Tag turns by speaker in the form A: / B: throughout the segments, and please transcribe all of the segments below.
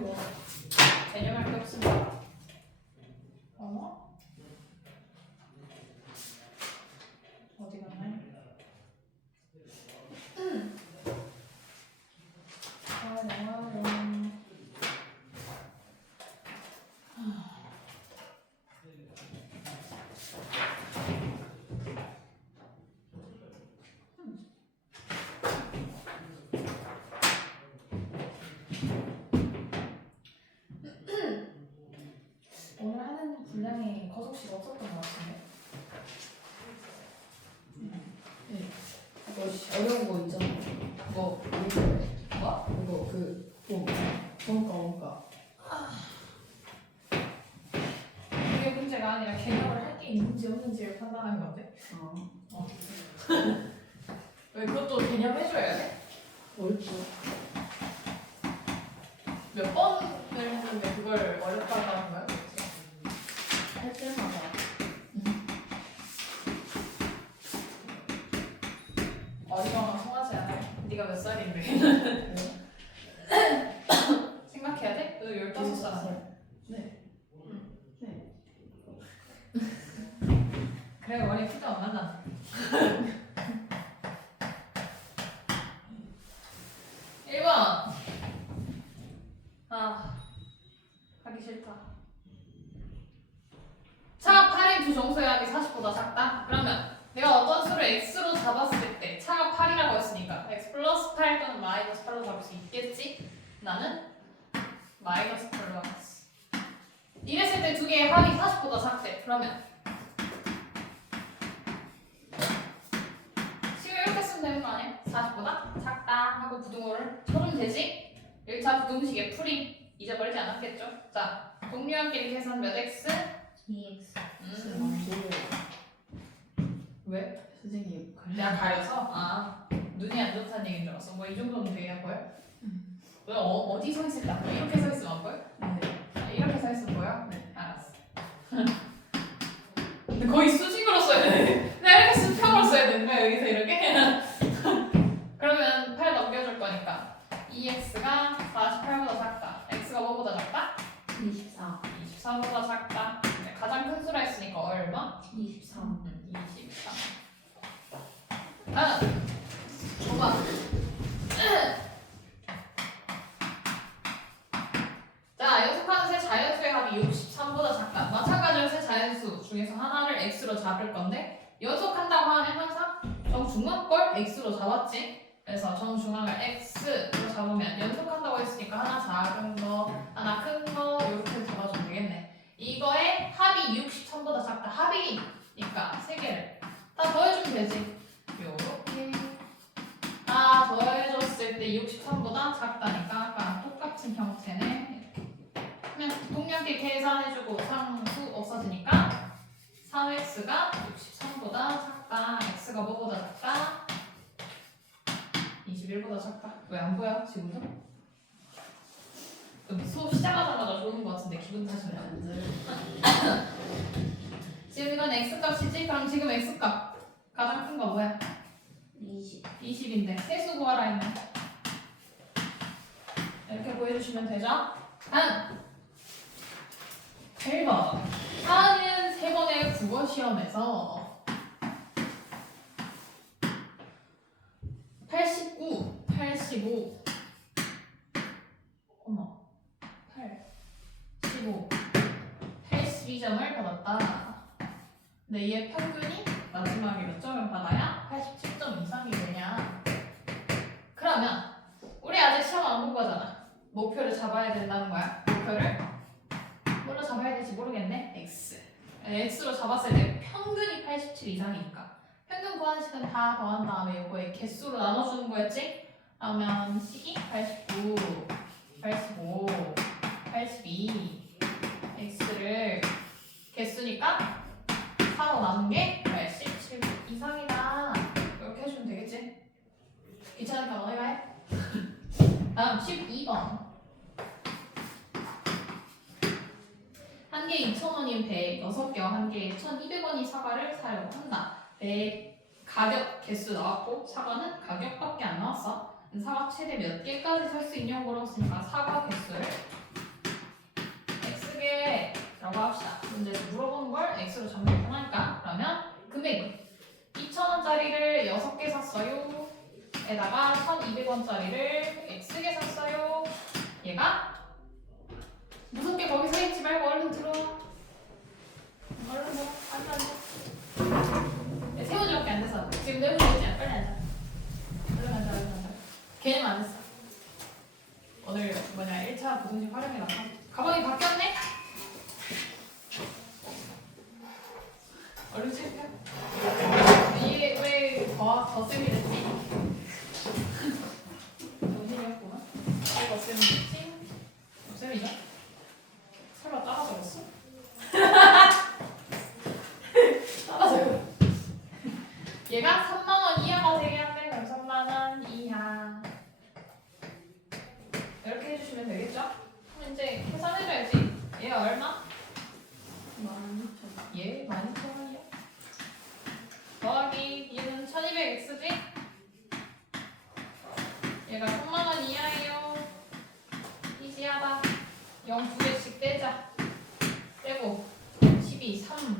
A: 뭐 개념할 게 없습니다. 어? 어디 갔나요? 음. 아, 영화는 오늘 하는 거속시가 없었던 것 같은데.
B: 이거 씨, 어려운 거 있잖아. 뭐 이거
A: 뭐?
B: 이거 그 뭐, 원가 원가.
A: 이게 문제가 아니라 개념을 할 게 있는지 없는지를 판단하는 건데.
B: 아
A: 왜 그것도 개념 해줘야 돼?
B: 어렵죠.
A: 몇 번을 했는데 그걸 어렵다고 하는 거야? 도대체?
B: 할 때마다
A: 어리광은 통하지 않아요. 네가 몇 살인데? 생각해야 돼? 너 15살.
B: 네. 네.
A: 그래 머리 크도 안 만나. 일번 아 하기 싫다. 차가 8인 두 정수의 합이 40보다 작다? 그러면 내가 어떤 수를 x로 잡았을 때 차가 8이라고 했으니까 x 플러스 8 또는 마이너스 8로 잡을 수 있겠지? 나는 마이너스 8로 하겠어. 이랬을 때 두 개의 합이 40보다 작대. 그러면 지금 이렇게 쓰면 되는 거 아니야? 40보다 작다 하고 부등호를 쳐주면 되지? 1차 부등식의 풀이 잊어버리지 않았겠죠? 자, 동류한끼리 계산 몇 x?
B: 2x.
A: 음, 왜?
B: 선생님
A: 내가 가려서? 아, 눈이 안 좋다는 얘기인 줄 알았어. 뭐 이 정도는 돼야 보여? 왜 어, 어디 서 있을 때안 보여? 이렇게 서 있으면 안 보여?
B: 네.
A: 아, 이렇게 서 있으면 보여? 네, 알았어. 근데 거의 수 3을 x로 잡을 건데 연속한다고 하면 항상 정중앙걸 x로 잡았지. 그래서 정중앙을 x로 잡으면 연속한다고 했으니까 하나 작은 거, 하나 큰 거 이렇게 잡아주면 되겠네. 이거의 합이 60천보다 작다. 합이니까 3개를 다 더해주면 되지. 요렇게 다 더해줬을 때 63보다 작다니까 아까 똑같은 형태네. 그냥 동량계 계산해주고 상수 없어지니까 3x가 63보다 작다. x가 뭐보다 작다? 21보다 작다. 왜 안 보여 지금도? 좀 수업 시작하자마자 좋은 것 같은데 기분 탓인가? 지금 이건 x값이지? 그럼 지금 x값 가장 큰 거 뭐야?
B: 20.
A: 20인데 세수 구하라 했네 이렇게 보여주시면 되죠? 한 1번 하는 세 번의 국어 시험에서 89, 85 어머 8, 15 82점을 받았다 근데 얘 평균이 마지막에 몇 점을 받아야 87점 이상이 되냐? 그러면 우리 아직 시험 안 본 거잖아. 목표를 잡아야 된다는 거야. 목표를 잡아야 될지 모르겠네. x. x로 잡았을 때 평균이 87 이상이니까 평균 구하는 식은 다 더한 다음에 이거의 개수로 나눠주는 거였지? 그러면 식이 89, 85, 82 x를 개수니까 4로 나눈 게 87 이상이다. 이렇게 해주면 되겠지? 귀찮으니까 너네 가 해. 다음 12번. 개 2,000원인 배 6개 한 개에 1,200원이 사과를 사용한다. 배 가격 개수 나왔고 사과는 가격밖에 안 나왔어. 사과 최대 몇 개까지 살 수 있냐고 물어봤으니까 사과 개수를 x 개라고 합시다. 문제에서 물어보는 걸 x로 전개하니까 그러면 금액은 2,000원짜리를 6개 샀어요. 에다가 1,200원짜리를 x개 샀어요. 얘가 무섭게 거기 서 있지 말고 얼른 들어와. 얼른 뭐, 앉아, 앉아. 세워줘밖에 안 돼서. 지금 내고 있지? 빨리 앉아. 얼른 앉아, 얼른 앉아. 걔는 안 했어. 오늘 뭐냐, 1차 보증식 활용이라서. 가방이 바뀌었네? 얼른 체크해. 이게 왜 더, 더 쌤이 됐지? 정신이 없구만. 왜 거쌤이 됐지? 쌤이죠? 12, 3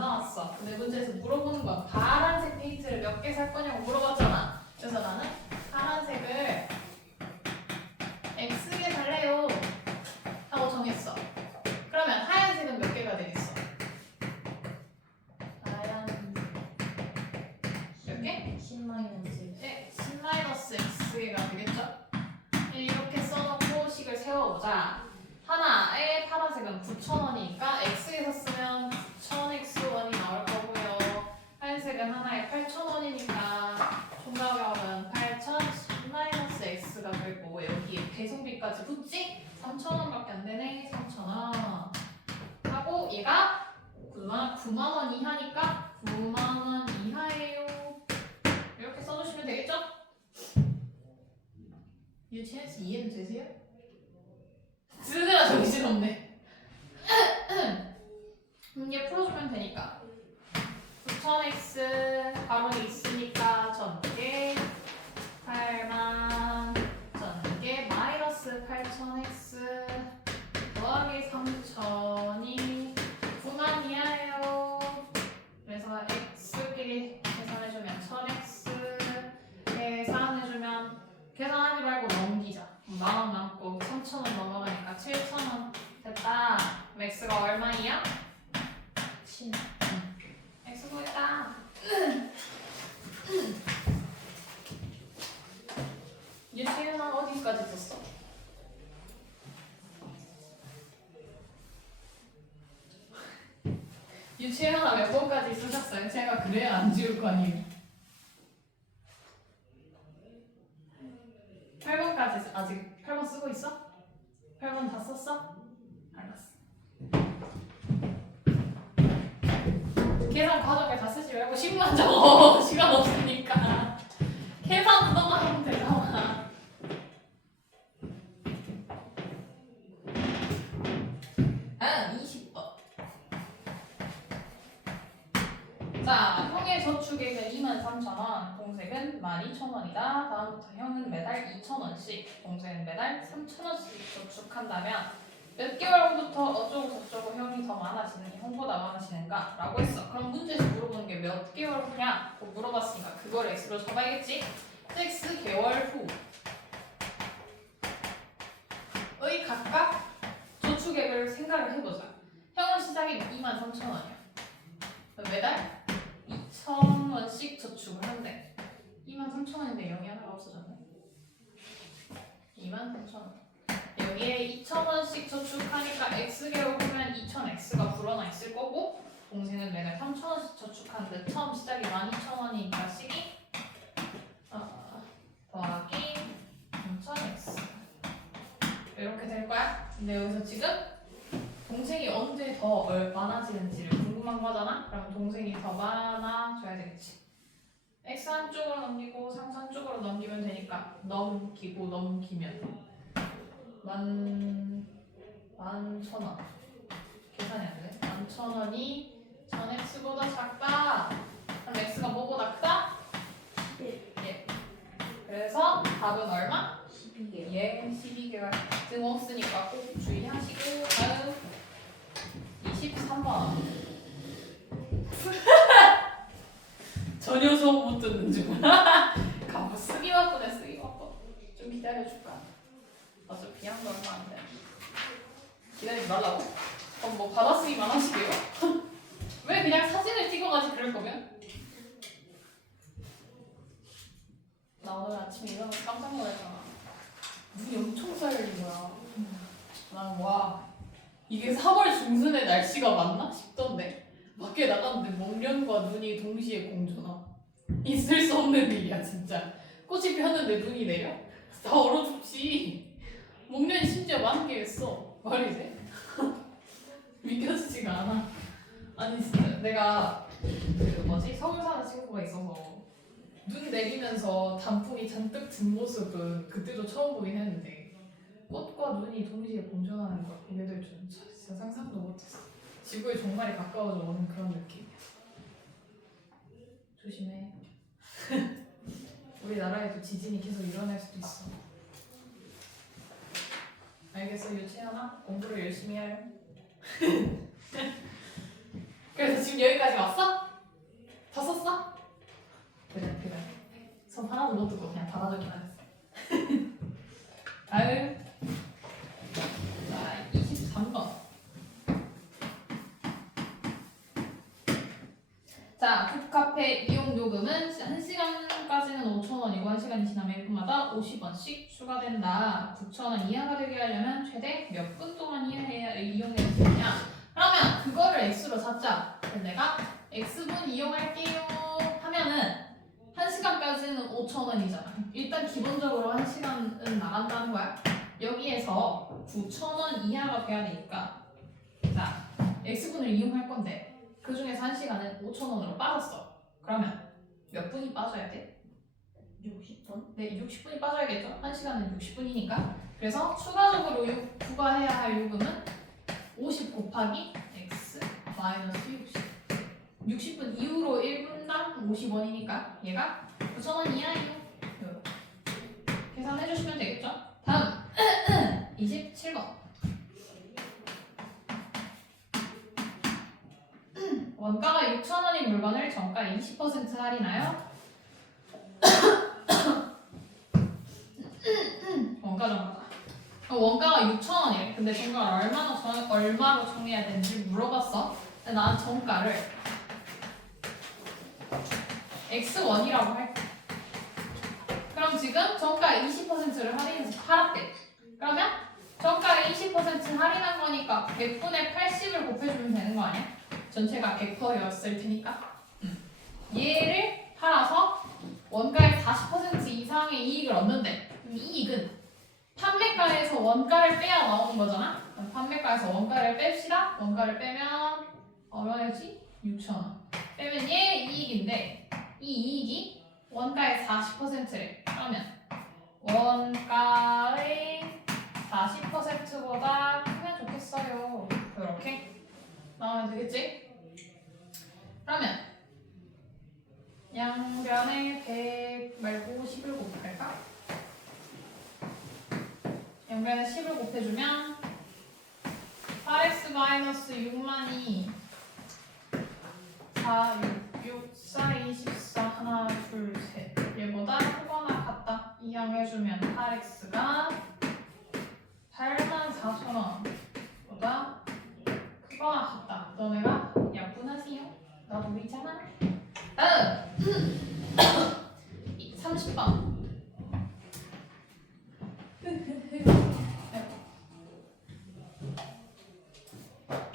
A: 나왔어. 근데 문제에서 물어보는 거야. 파란색 페인트를 몇 개 살 거냐고 물어봤잖아. 유치원 몇 번까지 쓰셨어요? 제가 그래야 안 지울 거니. 자, 형의 저축액은 23,000원, 동생은 12,000원이다. 다음부터 형은 매달 2,000원씩, 동생은 매달 3,000원씩 저축한다면 몇 개월 후부터 어쩌고 저쩌고 형이 더 많아지는 게 형보다 많아지는가? 라고 했어. 그럼 문제에서 물어보는 게 몇 개월 후냐? 고 물어봤으니까 그걸 X로 잡아야겠지? 6개월 후. 의 각각 저축액을 생각을 해보자. 형은 시작이 23,000원이야. 매달 천 원씩 저축을 한대. 2만 3천 원인데 0이 하나가 없어졌네. 2만 3천 원. 여기에 2천 원씩 저축하니까 x개로 보면 2천 x가 불어나 있을 거고 동생은 내가 3천 원씩 저축하는데 그 처음 시작이 12,000원이니까 식이 어, 더하기 3,000x 이렇게 될 거야. 근데 여기서 지금 동생이 언제 더 얼마나 지는지를 궁금한 거잖아. 그럼 동생이 더 많아져야 되겠지. x 한쪽으로 넘기고 상수 한쪽으로 넘기면 되니까 넘기고 넘기면 만 만천 원 계산이 안 돼? 만천 원이 전 x보다 작다. 그럼 x가 뭐보다 크다? 예. 그래서 답은 얼마?
B: 12개요.
A: 예, 12개월 등 없으니까 꼭 주의하시고 다음 23번 전혀 수업 못 듣는 중 가고 쓰기 바쁘네 쓰기 바빠 좀 기다려줄까 어차피 양도 얼마 안 돼 기다리지 말라고? 그럼 뭐 받아쓰기만 하시게요? 왜 그냥 사진을 찍어가지고 그럴 거면? 나 오늘 아침에 일어나서 깜짝 놀랐잖아 눈이 엄청 쌓여있는 거야. 난 와, 이게 3월 중순에 날씨가 맞나 싶던데. 밖에 나갔는데 목련과 눈이 동시에 공존하. 있을 수 없는 일이야, 진짜. 꽃이 폈는데 눈이 내려? 다 얼어 죽지. 목련이 심지어 만개했어. 말이 돼? 믿겨지지가 않아. 아니, 진짜 내가 그 뭐지? 서울 사는 친구가 있어서 눈 내리면서 단풍이 잔뜩 든 모습은 그때도 처음 보긴 했는데 꽃과 눈이 동시에 공존하는 걸 보게 될 줄은 진짜 상상도 못했어. 지구에 종말이 가까워져 오는 그런 느낌이야. 조심해. 우리나라에도 지진이 계속 일어날 수도 있어. 알겠어 유치하나? 공부를 열심히 하렴. 그래서 지금 여기까지 왔어? 다 썼어? 그래 그래 손 하나도 못 두고 그냥 받아주기만 했어 다음 자 23번 자 북 카페 이용 요금은 1시간까지는 5,000원이고 1시간이 지나면 1분마다 50원씩 추가된다 9,000원 이하가 되게 하려면 최대 몇 분 동안 이용해야, 이용해야 되느냐 그러면 그거를 x로 잡자 내가 x분 이용할게요 하면은 1시간까지는 5,000원이잖아. 일단 기본적으로 1시간은 나간다는 거야. 여기에서 9,000원 이하가 돼야 되니까 자, x분을 이용할 건데 그 중에서 1시간은 5,000원으로 빠졌어. 그러면 몇 분이 빠져야 돼?
B: 60분?
A: 네, 60분이 빠져야겠죠? 1시간은 60분이니까. 그래서 추가적으로 요- 부과해야 할 요금은 50 곱하기 x 마이너스 60. 60분 이후로 1분당 50원이니까 얘가 9,000원 이하예요. 요렇게. 계산해 주시면 되겠죠? 다음 27번. 원가가 6,000원인 물건을 정가 20% 할인하여 원가 정가다. 어, 원가가 6,000원이래. 근데 정가를 얼마나 정, 얼마로 정해야 되는지 물어봤어. 근데 난 정가를 X1이라고 할게. 그럼 지금 정가 20%를 할인해서 팔았대. 그러면 정가를 20% 할인한 거니까 100분의 80을 곱해주면 되는 거 아니야? 전체가 100%였을 테니까. 음. 얘를 팔아서 원가의 40% 이상의 이익을 얻는데 이 이익은 판매가에서 원가를 빼야 나오는 거잖아. 판매가에서 원가를 뺍시다. 원가를 빼면 얼마였지? 6,000원. 빼면 얘 이익인데 이 이익이 원가의 40%래. 그러면 원가의 40%보다 크면 좋겠어요. 그렇게 나오면 되겠지? 그러면 양변에 100 말고 10을 곱할까? 양변에 10을 곱해주면 8x 마이너스 6만이 4, 6, 6, 4, 24, 하나, 둘, 셋. 얘보다 크거나 같다. 이항해주면 8x가 8만 4천 원보다 크거나 같다. 너네가 약분하세요 나도 있잖아 다음 30번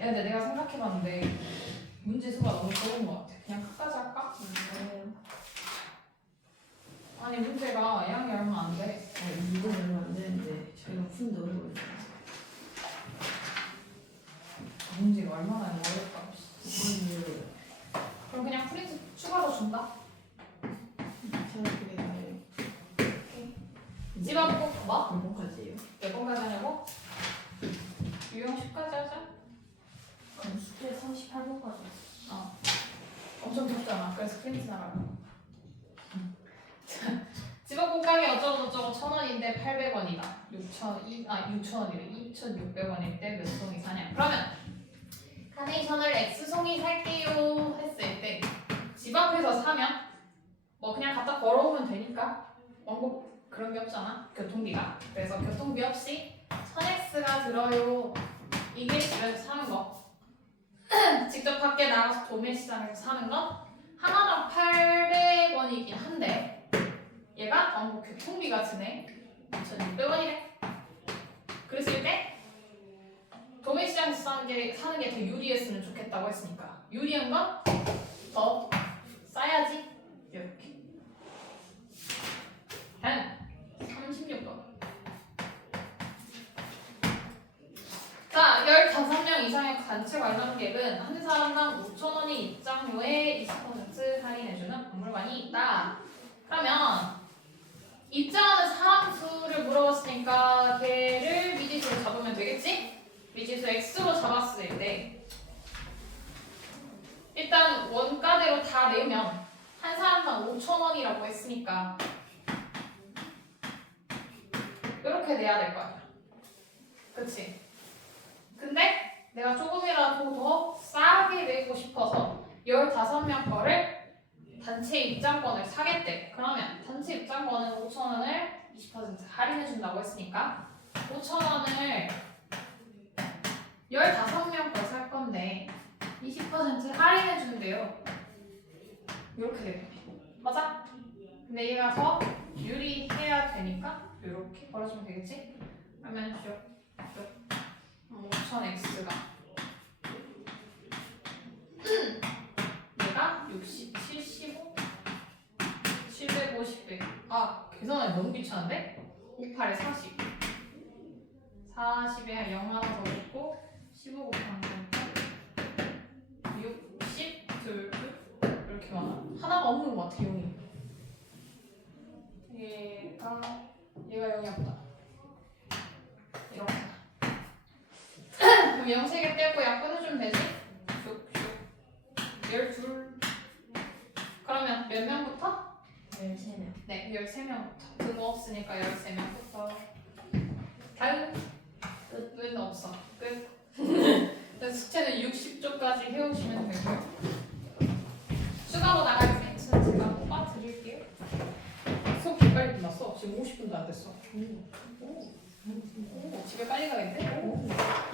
A: 야, 근데 내가 생각해봤는데 문제 수가 너무 적은 것 같아. 그냥 끝까지 할까?
B: 네.
A: 아니 문제가 양이 얼마 안 돼.
B: 아, 이거 얼마 안 되는데 저희가 푼데 오래 걸렸어요.
A: 문제가 얼마나. 씨.
B: 이거는
A: 그럼 그냥 프린트 추가로 준다. 집어보고 뭐?
B: 몇 번까지예요?
A: 몇 번까지 하냐고? 유형 10까지 하자.
B: 그럼 숙제 38번까지.
A: 어. 엄청 덥잖아. 그래서 프린트 나가고. 집업 공강이 어쩌고 저쩌고 천 원인데 800원이다. 6천 이 아 6천 원이래. 2,600원일 때 몇 송이 사냐? 그러면 카네이션을 X 송이 살게요 했을 때 집 앞에서 사면 뭐 그냥 갖다 걸어오면 되니까 원고 그런 게 없잖아. 교통비가. 그래서 교통비 없이 1000X가 들어요. 이게 집에서 사는 거. 직접 밖에 나가서 도매시장에서 사는 건 하나당 800원이긴 한데 얘가 전부 교통비가 드네 2,600원이래 그랬을 때 도매시장에서 사는 게, 사는 게 더 유리했으면 좋겠다고 했으니까 유리한 건 더 싸야지 단체 관람객은 한 사람당 5,000원이 입장료에 20% 할인해주는 박물관이 있다. 그러면 입장하는 사람 수를 물어봤으니까 걔를 미지수로 잡으면 되겠지? 미지수 x로 잡았을 때 일단 원가대로 다 내면 한 사람당 5,000원이라고 했으니까 이렇게 내야 될 거 아니야. 그치? 내가 조금이라도 더 싸게 내고 싶어서 15명 거를 단체 입장권을 사겠대. 그러면 단체 입장권은 5,000원을 20% 할인해준다고 했으니까 5,000원을 15명 거살 건데 20% 할인해준대요. 이렇게 돼. 맞아? 근데 얘가 더 유리해야 되니까 이렇게 걸어주면 되겠지? 그러면 쭉 5,000x가 얘가 60, 75, 750배. 아 계산하기 너무 귀찮은데? 58에 40. 40에 0 하나 더 넣고 15 곱하면 60, 둘, 둘 이렇게 많아. 하나가 없는 것 같아 0이. 얘가 얘가 0이 없다. 이렇게. 0 3개 빼고 약 끊어주면 되지? 슉슉. 12 그러면 몇 명부터?
B: 13명.
A: 네 13명부터. 등호 없으니까 13명부터. 다음. 끝. 왜 없어. 끝. 숙제는 60조까지 해오시면 되고요. 추가로 나갈 멘트는 제가 뽑아 드릴게요. 수업 개 빨리 끝났어? 지금 50분도 안 됐어. 오, 집에 빨리 가겠대?